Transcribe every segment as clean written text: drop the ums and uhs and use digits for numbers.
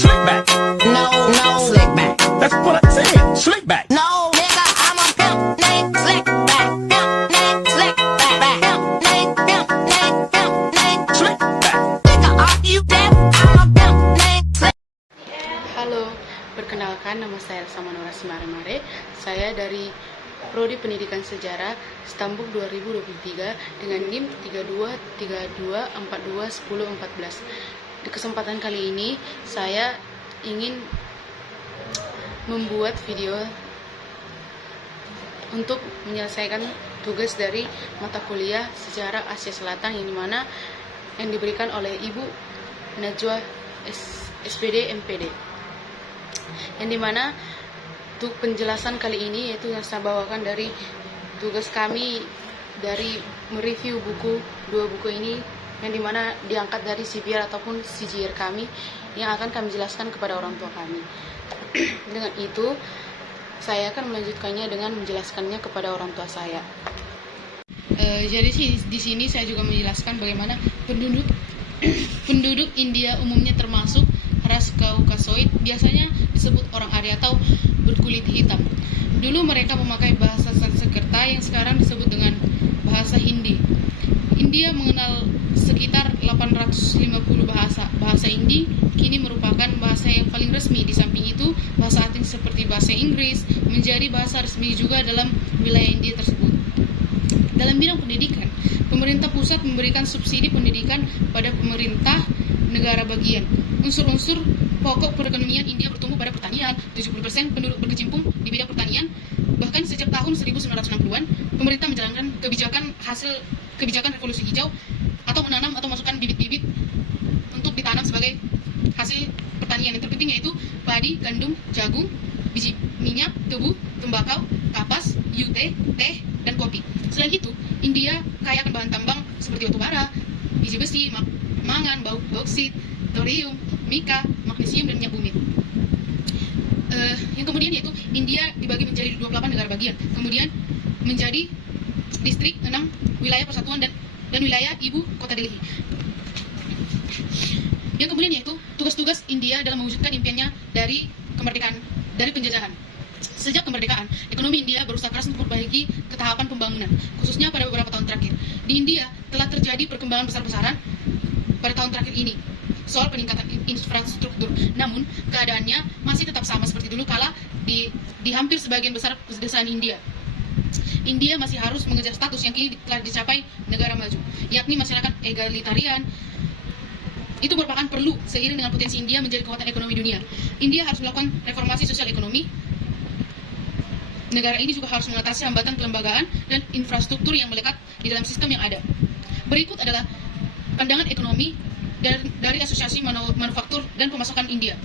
Slick back. No, slick back. That's what I said. Slick back. No, nigga, I'm a pimp named Slick back. Pimp named Slick back. Pimp named Slick back. Nigga, are you deaf? I'm a pimp named Slick. Halo, perkenalkan nama saya Elsa Manora Simaremare. Saya dari Prodi Pendidikan Sejarah Stambuk 2023 dengan NIM 3232421014. Di kesempatan kali ini saya ingin membuat video untuk menyelesaikan tugas dari mata kuliah Sejarah Asia Selatan yang diberikan oleh Ibu Najwa SPD MPD, yang dimana untuk penjelasan kali ini yaitu yang saya bawakan dari tugas kami dari mereview dua buku ini, yang dimana diangkat dari CPR ataupun CGR kami yang akan kami jelaskan kepada orang tua kami. Dengan itu saya akan melanjutkannya dengan menjelaskannya kepada orang tua saya. Jadi di sini saya juga menjelaskan bagaimana penduduk India umumnya termasuk ras Kaukasoid, biasanya disebut orang Arya atau berkulit hitam. Dulu mereka memakai bahasa Sanskerta yang sekarang disebut dengan bahasa Hindi. India mengenal sekitar 850 bahasa Hindi kini merupakan bahasa yang paling resmi. Di samping itu, bahasa asing seperti bahasa Inggris menjadi bahasa resmi juga dalam wilayah India tersebut. Dalam bidang pendidikan, pemerintah pusat memberikan subsidi pendidikan pada pemerintah negara bagian. Unsur-unsur pokok perekonomian India bertumbuh pada pertanian. 70% penduduk berkecimpung di bidang pertanian. Bahkan sejak tahun 1960-an, pemerintah menjalankan kebijakan revolusi hijau atau menanam atau masukkan bibit-bibit untuk ditanam sebagai hasil pertanian. Yang terpenting yaitu padi, gandum, jagung, biji minyak, tebu, tembakau, kapas, jute, teh, dan kopi. Selain itu, India kaya akan bahan tambang seperti batu bara, biji besi, mangan, bauksit, thorium, mika, magnesium, dan minyak bumi. Yang kemudian yaitu India dibagi menjadi 28 negara bagian. Kemudian menjadi distrik 6 wilayah persatuan dan wilayah ibu kota Delhi. Yang kemudian yaitu tugas-tugas India dalam mewujudkan impiannya dari kemerdekaan dari penjajahan. Sejak kemerdekaan, ekonomi India berusaha keras untuk memperbaiki ketahapan pembangunan, khususnya pada beberapa tahun terakhir. Di India telah terjadi perkembangan besar-besaran pada tahun terakhir ini soal peningkatan infrastruktur. Namun, keadaannya masih tetap sama seperti dulu kala di hampir sebagian besar pedesaan India. India masih harus mengejar status yang kini telah dicapai negara maju, yakni masyarakat egalitarian. Itu merupakan perlu seiring dengan potensi India menjadi kekuatan ekonomi dunia. India harus melakukan reformasi sosial ekonomi. Negara ini juga harus mengatasi hambatan kelembagaan dan infrastruktur yang melekat di dalam sistem yang ada. Berikut adalah pandangan ekonomi dari Asosiasi Manufaktur dan Pemasakan India.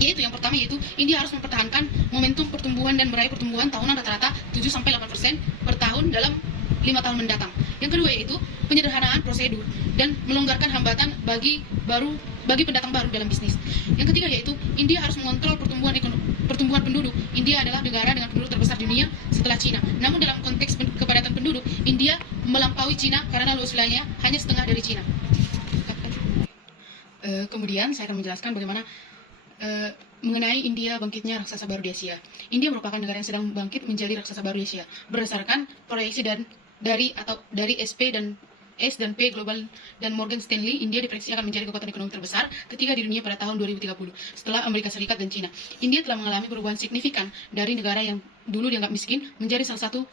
Yaitu yang pertama yaitu India harus mempertahankan momentum pertumbuhan dan meraih pertumbuhan tahunan rata-rata 7-8% per tahun dalam 5 tahun mendatang. Yang kedua yaitu penyederhanaan prosedur dan melonggarkan hambatan bagi pendatang baru dalam bisnis. Yang ketiga yaitu India harus mengontrol pertumbuhan penduduk. India adalah negara dengan penduduk terbesar di dunia setelah Cina. Namun dalam konteks kepadatan penduduk, India melampaui Cina karena luas wilayahnya hanya setengah dari Cina. Kemudian saya akan menjelaskan bagaimana mengenai India bangkitnya raksasa baru di Asia. India merupakan negara yang sedang bangkit menjadi raksasa baru di Asia. Berdasarkan proyeksi dari SP dan S&P Global dan Morgan Stanley, India diprediksi akan menjadi kekuatan ekonomi terbesar ketiga di dunia pada tahun 2030 setelah Amerika Serikat dan Cina. India telah mengalami perubahan signifikan dari negara yang dulu dianggap miskin menjadi salah satu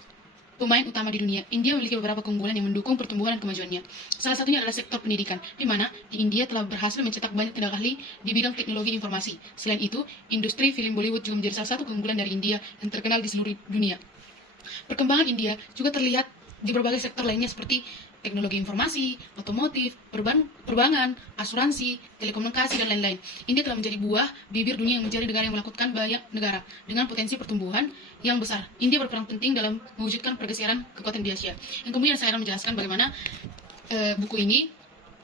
pemain utama di dunia. India memiliki beberapa keunggulan yang mendukung pertumbuhan dan kemajuannya. Salah satunya adalah sektor pendidikan, di mana di India telah berhasil mencetak banyak tenaga ahli di bidang teknologi informasi. Selain itu, industri film Bollywood juga menjadi salah satu keunggulan dari India yang terkenal di seluruh dunia. Perkembangan India juga terlihat di berbagai sektor lainnya seperti teknologi informasi, otomotif, perbankan, asuransi, telekomunikasi, dan lain-lain. India telah menjadi buah bibir dunia yang menjadi negara yang melakukan banyak negara dengan potensi pertumbuhan yang besar. India berperan penting dalam mewujudkan pergeseran kekuatan di Asia. Yang kemudian saya akan menjelaskan bagaimana buku ini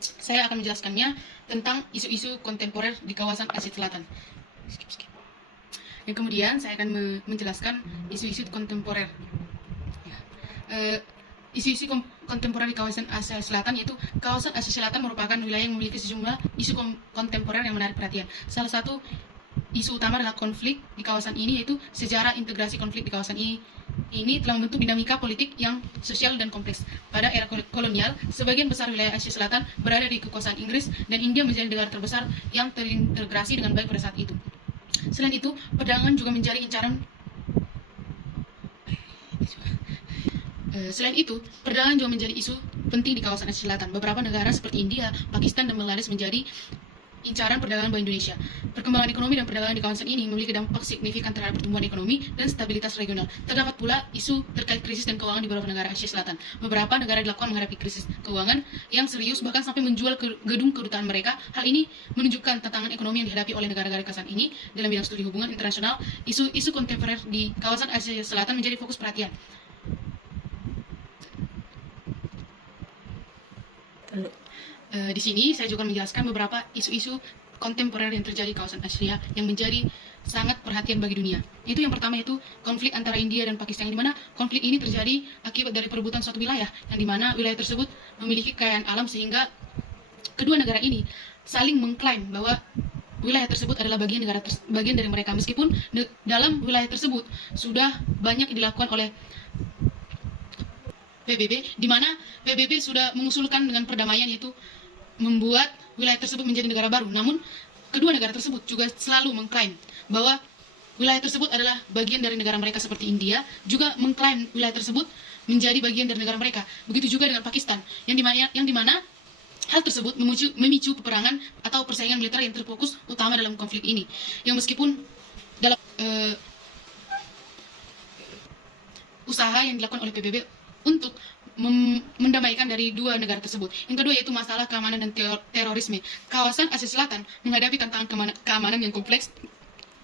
saya akan menjelaskannya tentang isu-isu kontemporer di kawasan Asia Selatan. Yang kemudian saya akan menjelaskan isu-isu kontemporer. isu-isu kontemporer di kawasan Asia Selatan, yaitu kawasan Asia Selatan merupakan wilayah yang memiliki sejumlah isu kontemporer yang menarik perhatian. Salah satu isu utama adalah konflik di kawasan ini, yaitu sejarah integrasi konflik di kawasan ini telah membentuk dinamika politik yang sosial dan kompleks. Pada era kolonial, sebagian besar wilayah Asia Selatan berada di kekuasaan Inggris dan India menjadi negara terbesar yang terintegrasi dengan baik pada saat itu. Selain itu, perdagangan juga menjadi incaran. Selain itu, perdagangan juga menjadi isu penting di kawasan Asia Selatan. Beberapa negara seperti India, Pakistan, dan Bangladesh menjadi incaran perdagangan Bank Indonesia. Perkembangan ekonomi dan perdagangan di kawasan ini memiliki dampak signifikan terhadap pertumbuhan ekonomi dan stabilitas regional. Terdapat pula isu terkait krisis dan keuangan di beberapa negara Asia Selatan. Beberapa negara dilakukan menghadapi krisis keuangan yang serius, bahkan sampai menjual gedung kedutaan mereka. Hal ini menunjukkan tantangan ekonomi yang dihadapi oleh negara-negara kawasan ini. Dalam bidang studi hubungan internasional, isu-isu kontemporer di kawasan Asia Selatan menjadi fokus perhatian. Di sini saya juga menjelaskan beberapa isu-isu kontemporer yang terjadi di kawasan Asia yang menjadi sangat perhatian bagi dunia. Itu yang pertama, yaitu konflik antara India dan Pakistan, yang dimana konflik ini terjadi akibat dari perebutan suatu wilayah, yang dimana wilayah tersebut memiliki kekayaan alam, sehingga kedua negara ini saling mengklaim bahwa wilayah tersebut adalah bagian dari mereka, meskipun dalam wilayah tersebut sudah banyak dilakukan oleh PBB, di mana PBB sudah mengusulkan dengan perdamaian, yaitu membuat wilayah tersebut menjadi negara baru. Namun, kedua negara tersebut juga selalu mengklaim bahwa wilayah tersebut adalah bagian dari negara mereka, seperti India juga mengklaim wilayah tersebut menjadi bagian dari negara mereka. Begitu juga dengan Pakistan, yang dimana hal tersebut memicu peperangan atau persaingan militer yang terfokus utama dalam konflik ini. Yang meskipun dalam usaha yang dilakukan oleh PBB untuk mendamaikan dari dua negara tersebut. Yang kedua, yaitu masalah keamanan dan terorisme. Kawasan Asia Selatan menghadapi tantangan keamanan yang kompleks,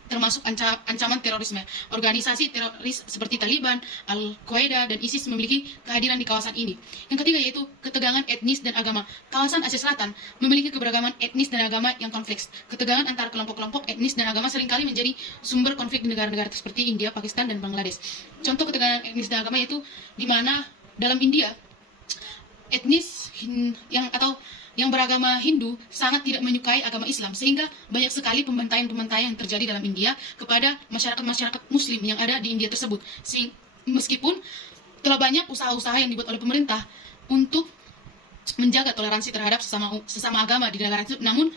termasuk ancaman terorisme. Organisasi teroris seperti Taliban, Al-Qaeda, dan ISIS memiliki kehadiran di kawasan ini. Yang ketiga, yaitu ketegangan etnis dan agama. Kawasan Asia Selatan memiliki keberagaman etnis dan agama yang kompleks. Ketegangan antara kelompok-kelompok etnis dan agama seringkali menjadi sumber konflik di negara-negara seperti India, Pakistan, dan Bangladesh. Contoh ketegangan etnis dan agama yaitu di mana dalam India, etnis yang beragama Hindu sangat tidak menyukai agama Islam, sehingga banyak sekali pembantaian yang terjadi dalam India kepada masyarakat Muslim yang ada di India tersebut. Meskipun telah banyak usaha-usaha yang dibuat oleh pemerintah untuk menjaga toleransi terhadap sesama agama di negara itu, namun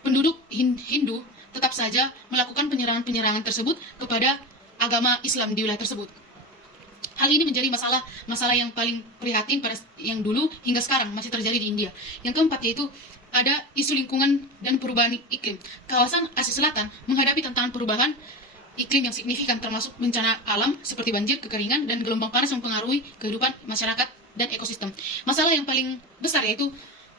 penduduk Hindu tetap saja melakukan penyerangan tersebut kepada agama Islam di wilayah tersebut. Hal ini menjadi masalah yang paling prihatin yang dulu hingga sekarang masih terjadi di India. Yang keempat, yaitu ada isu lingkungan dan perubahan iklim. Kawasan Asia Selatan menghadapi tantangan perubahan iklim yang signifikan, termasuk bencana alam seperti banjir, kekeringan, dan gelombang panas yang mempengaruhi kehidupan masyarakat dan ekosistem. Masalah yang paling besar yaitu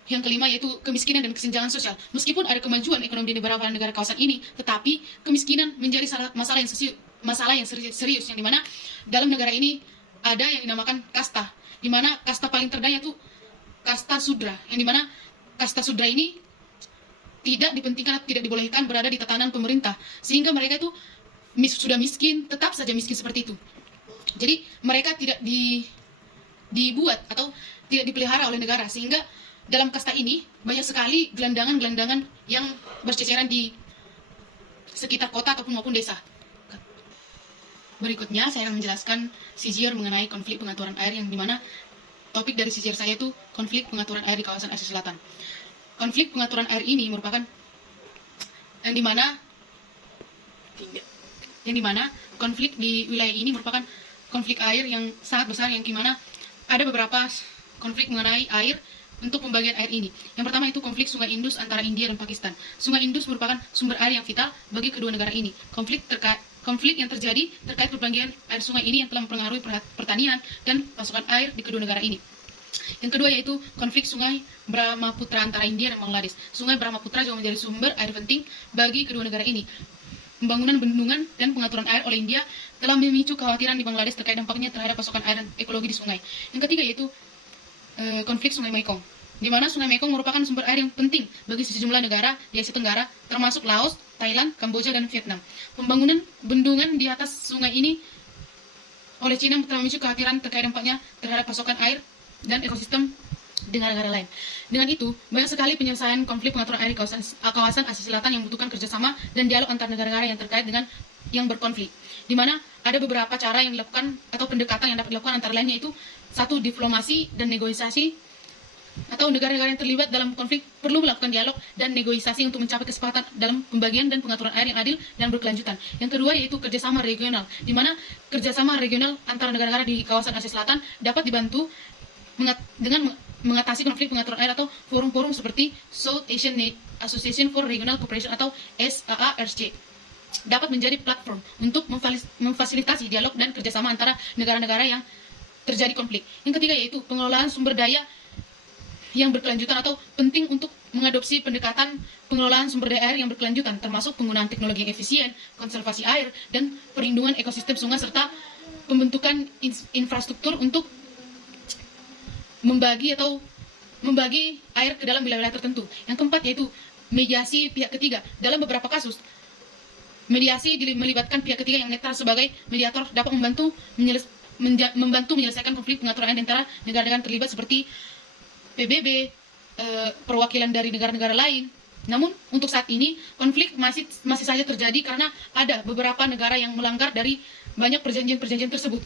yang kelima, yaitu kemiskinan dan kesenjangan sosial. Meskipun ada kemajuan ekonomi di beberapa negara kawasan ini, tetapi kemiskinan menjadi masalah yang serius, yang dimana dalam negara ini ada yang dinamakan kasta, dimana kasta paling terendah yaitu kasta Sudra, yang dimana kasta Sudra ini tidak dipentingkan, tidak dibolehkan berada di tatanan pemerintah, sehingga mereka itu sudah miskin, tetap saja miskin seperti itu. Jadi mereka tidak dibuat atau tidak dipelihara oleh negara, sehingga dalam kasta ini banyak sekali gelandangan-gelandangan yang berceceran di sekitar kota ataupun maupun desa. Berikutnya saya akan menjelaskan sijir mengenai konflik pengaturan air, yang dimana topik dari sijir saya itu konflik pengaturan air di kawasan Asia Selatan. Konflik pengaturan air ini merupakan yang dimana konflik di wilayah ini merupakan konflik air yang sangat besar, yang dimana ada beberapa konflik mengenai air untuk pembagian air ini. Yang pertama itu konflik Sungai Indus antara India dan Pakistan. Sungai Indus merupakan sumber air yang vital bagi kedua negara ini. Konflik yang terjadi terkait perbagian air sungai ini yang telah mempengaruhi pertanian dan pasokan air di kedua negara ini. Yang kedua, yaitu konflik Sungai Brahmaputra antara India dan Bangladesh. Sungai Brahmaputra juga menjadi sumber air penting bagi kedua negara ini. Pembangunan bendungan dan pengaturan air oleh India telah memicu kekhawatiran di Bangladesh terkait dampaknya terhadap pasokan air dan ekologi di sungai. Yang ketiga, yaitu konflik Sungai Mekong, di mana Sungai Mekong merupakan sumber air yang penting bagi sejumlah negara di Asia Tenggara, termasuk Laos, Thailand, Kamboja, dan Vietnam. Pembangunan bendungan di atas sungai ini oleh China yang telah memicu kekhawatiran terkait dampaknya terhadap pasokan air dan ekosistem di negara-negara lain. Dengan itu, banyak sekali penyelesaian konflik pengaturan air di kawasan Asia Selatan yang membutuhkan kerjasama dan dialog antar negara-negara yang terkait dengan yang berkonflik, di mana ada beberapa cara yang dilakukan atau pendekatan yang dapat dilakukan antara lain, yaitu satu, diplomasi dan negosiasi, atau negara-negara yang terlibat dalam konflik perlu melakukan dialog dan negosiasi untuk mencapai kesepakatan dalam pembagian dan pengaturan air yang adil dan berkelanjutan. Yang kedua yaitu kerjasama regional, di mana kerjasama regional antara negara-negara di kawasan Asia Selatan dapat dibantu dengan mengatasi konflik pengaturan air atau forum-forum seperti South Asian Association for Regional Cooperation atau SAARC dapat menjadi platform untuk memfasilitasi dialog dan kerjasama antara negara-negara yang terjadi konflik. Yang ketiga yaitu pengelolaan sumber daya yang berkelanjutan atau penting untuk mengadopsi pendekatan pengelolaan sumber daya air yang berkelanjutan, termasuk penggunaan teknologi yang efisien, konservasi air, dan perlindungan ekosistem sungai, serta pembentukan infrastruktur untuk membagi air ke dalam wilayah tertentu. Yang keempat yaitu mediasi pihak ketiga. Dalam beberapa kasus, mediasi melibatkan pihak ketiga yang netral sebagai mediator dapat membantu menyelesaikan konflik pengaturan air antara negara-negara terlibat seperti PBB, perwakilan dari negara-negara lain. Namun untuk saat ini konflik masih saja terjadi karena ada beberapa negara yang melanggar dari banyak perjanjian-perjanjian tersebut.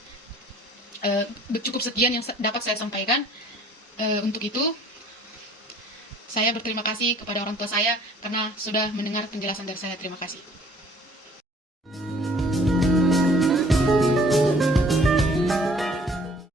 Cukup sekian yang dapat saya sampaikan. Untuk itu saya berterima kasih kepada orang tua saya karena sudah mendengar penjelasan dari saya. Terima kasih.